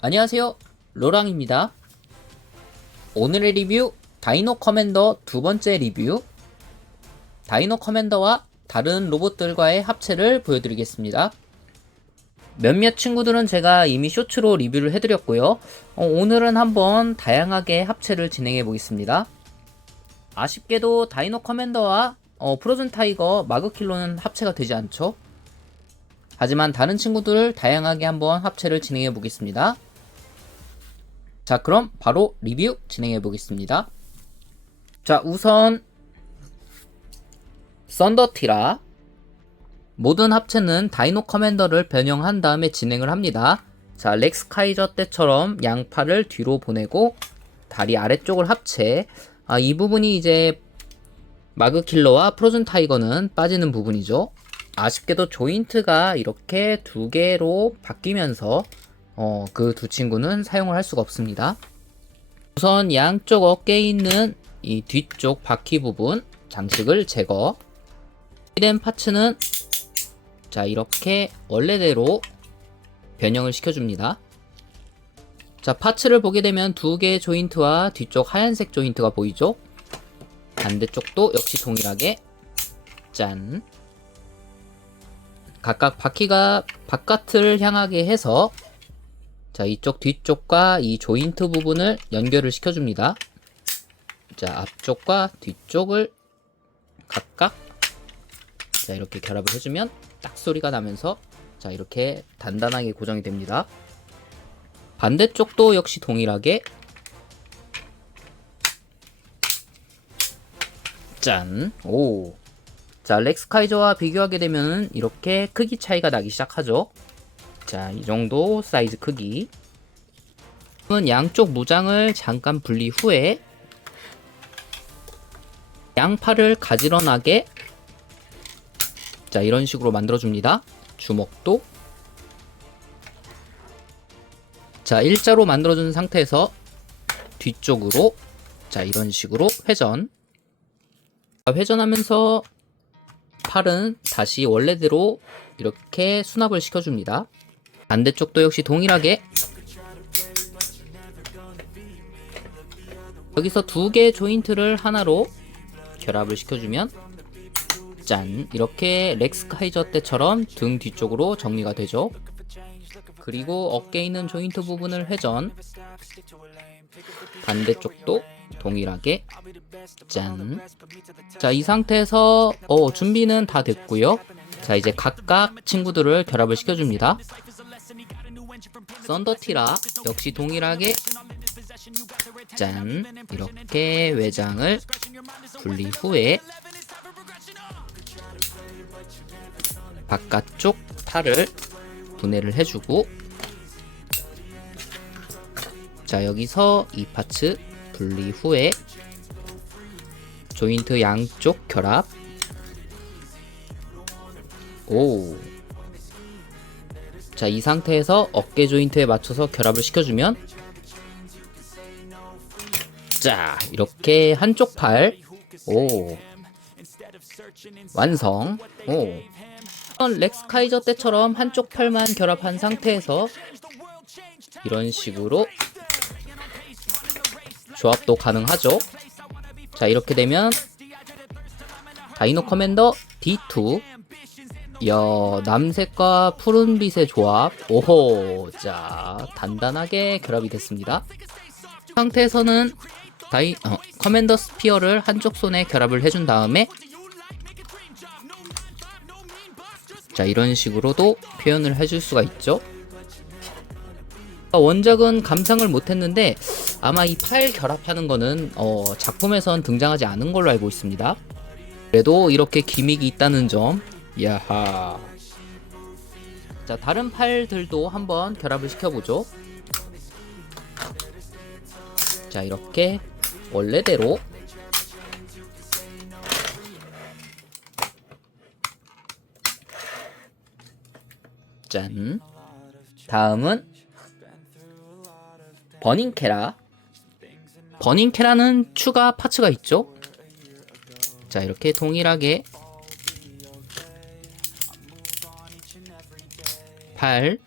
안녕하세요, 로랑입니다. 오늘의 리뷰 다이노 커맨더 두 번째 리뷰, 다이노 커맨더와 다른 로봇들과의 합체를 보여드리겠습니다. 몇몇 친구들은 제가 이미 쇼츠로 리뷰를 해드렸고요. 오늘은 한번 다양하게 합체를 진행해 보겠습니다. 아쉽게도 다이노 커맨더와 프로즌 타이거 마그킬로는 합체가 되지 않죠. 하지만 다른 친구들 다양하게 한번 합체를 진행해 보겠습니다. 자, 그럼 바로 리뷰 진행해 보겠습니다. 자, 우선 썬더티라. 모든 합체는 다이노 커맨더를 변형한 다음에 진행을 합니다. 자, 렉스 카이저 때처럼 양팔을 뒤로 보내고 다리 아래쪽을 합체. 이 부분이 이제 마그킬러와 프로즌 타이거는 빠지는 부분이죠. 아쉽게도 조인트가 이렇게 두 개로 바뀌면서 그 두 친구는 사용을 할 수가 없습니다. 우선 양쪽 어깨에 있는 이 뒤쪽 바퀴 부분 장식을 제거. 된 파츠는 자, 이렇게 원래대로 변형을 시켜줍니다. 자, 파츠를 보게 되면 두 개의 조인트와 뒤쪽 하얀색 조인트가 보이죠? 반대쪽도 역시 동일하게 짠. 각각 바퀴가 바깥을 향하게 해서 자, 이쪽 뒤쪽과 이 조인트 부분을 연결을 시켜줍니다. 자, 앞쪽과 뒤쪽을 각각 자, 이렇게 결합을 해주면 딱 소리가 나면서 자, 이렇게 단단하게 고정이 됩니다. 반대쪽도 역시 동일하게 짠. 오. 자, 렉스 카이저와 비교하게 되면 이렇게 크기 차이가 나기 시작하죠. 자, 이 정도 사이즈 크기. 양쪽 무장을 잠깐 분리 후에 양팔을 가지런하게 자, 이런 식으로 만들어줍니다. 주먹도 자, 일자로 만들어준 상태에서 뒤쪽으로 자, 이런 식으로 회전. 회전하면서 팔은 다시 원래대로 이렇게 수납을 시켜줍니다. 반대쪽도 역시 동일하게 여기서 두 개의 조인트를 하나로 결합을 시켜주면 짠, 이렇게 렉스 카이저 때처럼 등 뒤쪽으로 정리가 되죠. 그리고 어깨에 있는 조인트 부분을 회전. 반대쪽도 동일하게 짠. 자, 이 상태에서 준비는 다 됐고요. 자, 이제 각각 친구들을 결합을 시켜줍니다. 썬더티라 역시 동일하게 짠, 이렇게 외장을 분리 후에 바깥쪽 팔을 분해를 해주고 자, 여기서 이 파츠 분리 후에 조인트 양쪽 결합. 오. 자, 이 상태에서 어깨 조인트에 맞춰서 결합을 시켜주면 자, 이렇게 한쪽 팔 오 완성. 오. 렉스 카이저 때처럼 한쪽 팔만 결합한 상태에서 이런 식으로 조합도 가능하죠. 자, 이렇게 되면 다이노 커맨더 D2. 이야, 남색과 푸른빛의 조합. 오호. 자, 단단하게 결합이 됐습니다. 이 상태에서는 커맨더 스피어를 한쪽 손에 결합을 해준 다음에 자, 이런 식으로도 표현을 해줄 수가 있죠. 원작은 감상을 못했는데 아마 이 팔 결합하는 거는 작품에선 등장하지 않은 걸로 알고 있습니다. 그래도 이렇게 기믹이 있다는 점. 야하. 자, 다른 팔들도 한번 결합을 시켜보죠. 자, 이렇게 원래대로 짠. 다음은 버닝케라. 버닝케라는 추가 파츠가 있죠. 자, 이렇게 동일하게 팔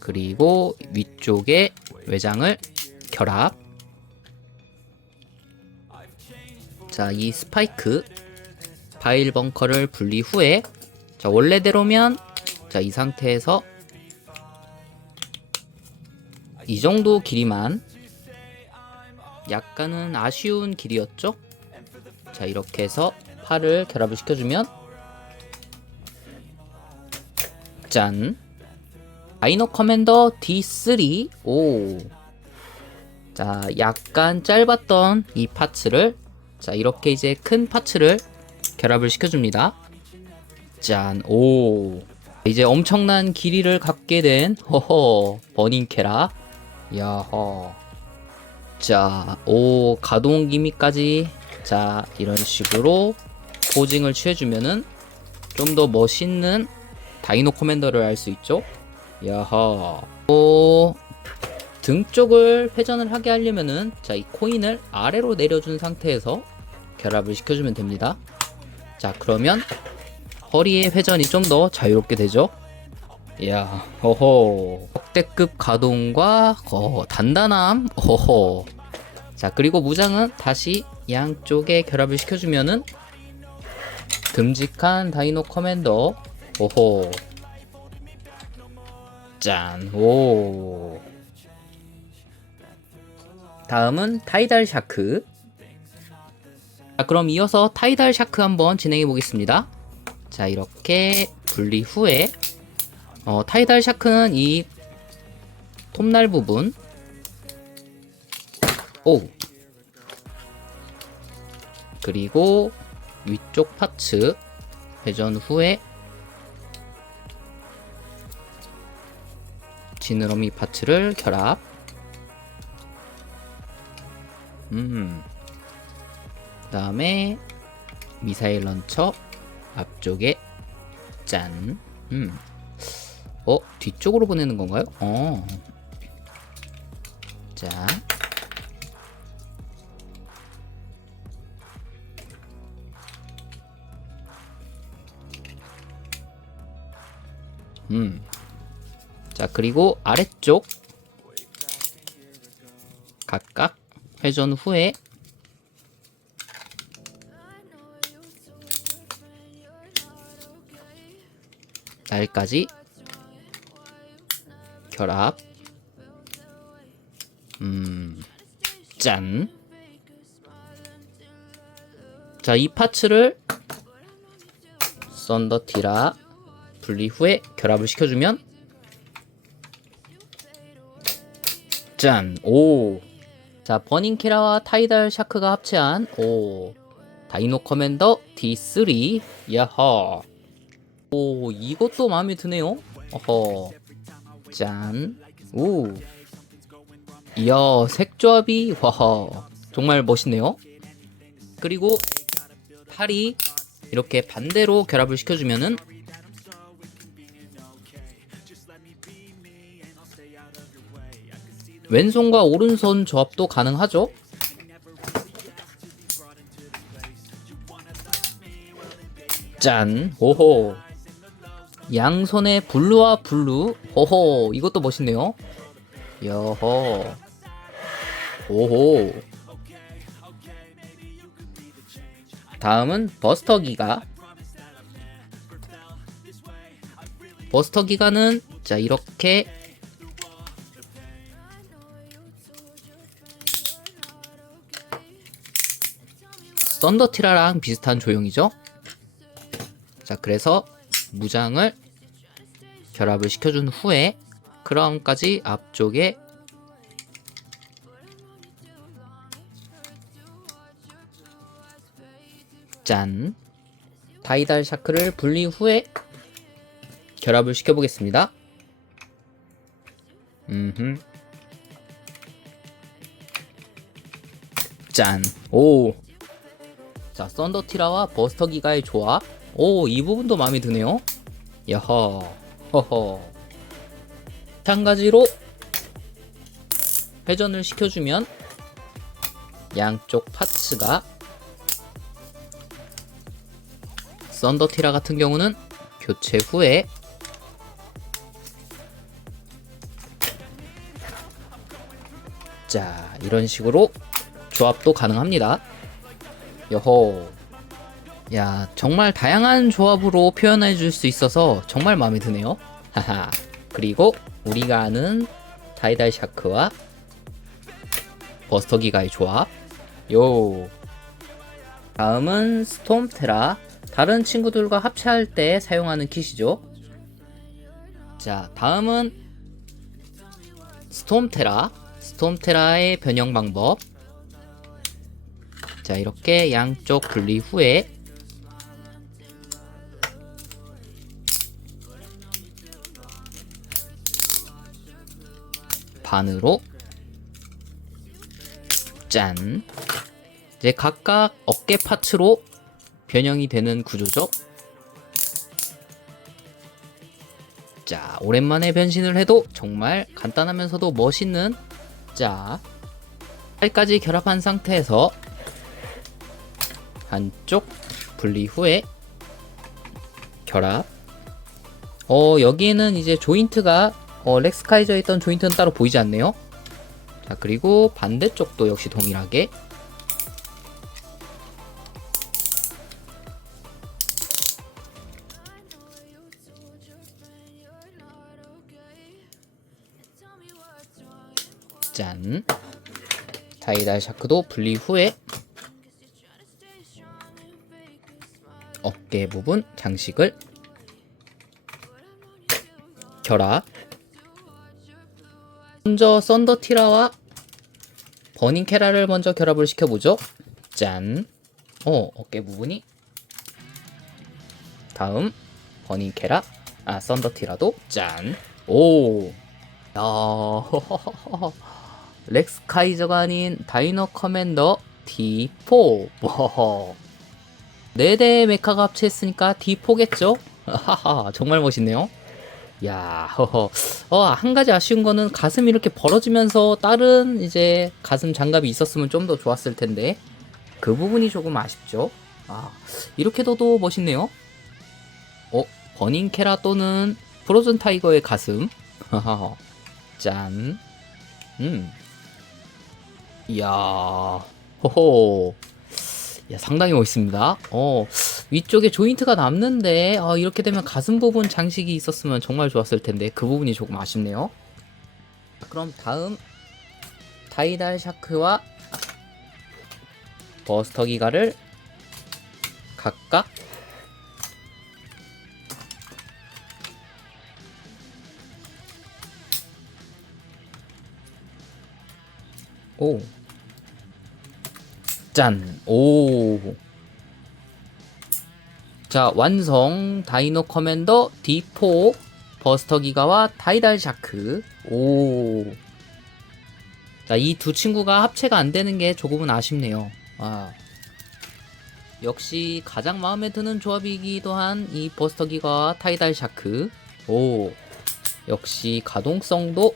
그리고 위쪽에 외장을 결합. 자, 이 스파이크 파일 벙커를 분리 후에 자, 원래대로면 자, 이 상태에서 이 정도 길이만, 약간은 아쉬운 길이였죠? 자, 이렇게 해서 팔을 결합을 시켜주면 짠! 다이노 커맨더 D3. 오. 자, 약간 짧았던 이 파츠를 자, 이렇게 이제 큰 파츠를 결합을 시켜줍니다. 짠! 오. 이제 엄청난 길이를 갖게 된 허허 버닝 캐라. 야허. 자, 오, 가동 기미까지 자, 이런 식으로 포징을 취해주면은 좀 더 멋있는 다이노 커맨더를 할 수 있죠. 야하. 오, 등 쪽을 회전을 하게 하려면은 자, 이 코인을 아래로 내려준 상태에서 결합을 시켜주면 됩니다. 자, 그러면 허리의 회전이 좀 더 자유롭게 되죠. 이야, 허허. 역대급 가동과 단단함. 허허. 자, 그리고 무장은 다시 양쪽에 결합을 시켜주면은 듬직한 다이노 커맨더. 오호. 짠. 오. 다음은 타이달 샤크. 자, 그럼 이어서 타이달 샤크 한번 진행해 보겠습니다. 자, 이렇게 분리 후에 타이달 샤크는 이 톱날 부분, 오, 그리고 위쪽 파츠 회전 후에 지느러미 파츠를 결합. 그다음에 미사일 런처 앞쪽에 짠. 뒤쪽으로 보내는 건가요? 자, 자, 그리고 아래쪽 각각 회전 후에 날까지 결합. 짠. 자, 이 파츠를 썬더티라 분리 후에 결합을 시켜주면 짠. 오. 자, 버닝 캐라와 타이달 샤크가 합체한 오 다이노 커맨더 D3. 야하. 오, 이것도 마음에 드네요. 어허. 짠. 오. 이야, 색조합이 와하 정말 멋있네요. 그리고 팔이 이렇게 반대로 결합을 시켜주면은 왼손과 오른손 조합도 가능하죠. 짠. 오호. 양손에 블루와 블루. 호호. 이것도 멋있네요. 여호. 오호. 다음은 버스터 기가. 버스터 기가는 자, 이렇게 썬더티라랑 비슷한 조형이죠. 자, 그래서 무장을 결합을 시켜준 후에 크라운까지 앞쪽에 짠. 다이달 샤크를 분리 후에 결합을 시켜보겠습니다. 짠. 오. 자, 썬더티라와 버스터 기가의 조합. 오, 이 부분도 마음에 드네요. 야하. 허허. 마찬가지로 회전을 시켜주면 양쪽 파츠가 썬더티라 같은 경우는 교체 후에 자, 이런 식으로 조합도 가능합니다. 여호. 야, 정말 다양한 조합으로 표현해 줄 수 있어서 정말 마음에 드네요. 하하. 그리고 우리가 아는 다이달 샤크와 버스터 기가의 조합. 요. 다음은 스톰테라. 다른 친구들과 합체할 때 사용하는 킷이죠. 자, 다음은 스톰테라. 스톰테라의 변형 방법. 자, 이렇게 양쪽 분리 후에 반으로 짠. 이제 각각 어깨 파츠로 변형이 되는 구조죠. 자, 오랜만에 변신을 해도 정말 간단하면서도 멋있는. 자, 팔까지 결합한 상태에서 한쪽 분리 후에 결합. 여기에는 이제 조인트가 렉스카이저에 있던 조인트는 따로 보이지 않네요. 자, 그리고 반대쪽도 역시 동일하게 짠. 다이달 샤크도 분리 후에 어깨 부분 장식을 결합. 먼저 썬더티라와 버닝케라를 먼저 결합을 시켜보죠. 짠. 어깨 부분이. 다음 버닝케라. 썬더티라도 짠. 오. 야. 렉스카이저가 아닌 다이노 커맨더 D4. 4대의 메카가 합체했으니까 D4겠죠? 하하, 정말 멋있네요. 야, 한 가지 아쉬운 거는 가슴이 이렇게 벌어지면서 다른 이제 가슴 장갑이 있었으면 좀 더 좋았을 텐데 그 부분이 조금 아쉽죠. 이렇게 둬도 멋있네요. 버닝케라 또는 프로즌 타이거의 가슴. 짠. 이야, 호호. 야, 상당히 멋있습니다. 위쪽에 조인트가 남는데 이렇게 되면 가슴 부분 장식이 있었으면 정말 좋았을 텐데 그 부분이 조금 아쉽네요. 그럼 다음 다이달 샤크와 버스터 기가를 각각 짠. 자, 완성. 다이노 커맨더 D4 버스터 기가와 다이달 샤크. 자, 이 두 친구가 합체가 안 되는 게 조금은 아쉽네요. 역시 가장 마음에 드는 조합이기도 한 이 버스터 기가와 다이달 샤크. 역시 가동성도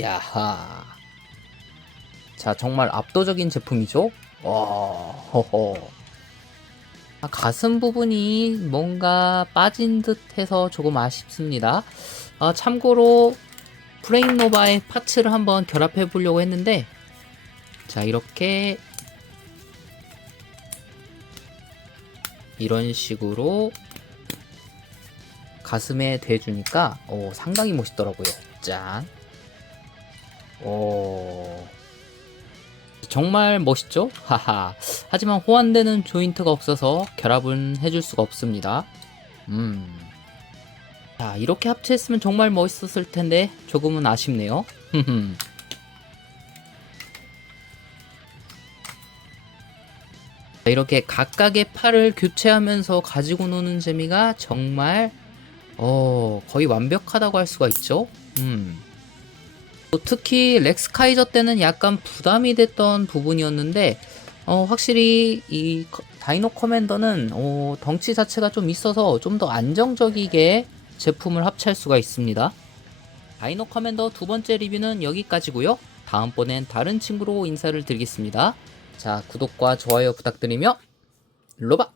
야하. 자, 정말 압도적인 제품이죠. 가슴 부분이 뭔가 빠진 듯 해서 조금 아쉽습니다. 참고로 프레임노바의 파츠를 한번 결합해 보려고 했는데, 자, 이렇게 이런 식으로 가슴에 대주니까 상당히 멋있더라고요. 짠. 정말 멋있죠? 하하. 하지만 호환되는 조인트가 없어서 결합은 해줄 수가 없습니다. 자, 이렇게 합체했으면 정말 멋있었을 텐데 조금은 아쉽네요. 이렇게 각각의 팔을 교체하면서 가지고 노는 재미가 정말 거의 완벽하다고 할 수가 있죠. 특히 렉스카이저 때는 약간 부담이 됐던 부분이었는데 확실히 이 다이노 커맨더는 덩치 자체가 좀 있어서 좀 더 안정적이게 제품을 합체할 수가 있습니다. 다이노 커맨더 두 번째 리뷰는 여기까지고요. 다음번엔 다른 친구로 인사를 드리겠습니다. 자, 구독과 좋아요 부탁드리며 로바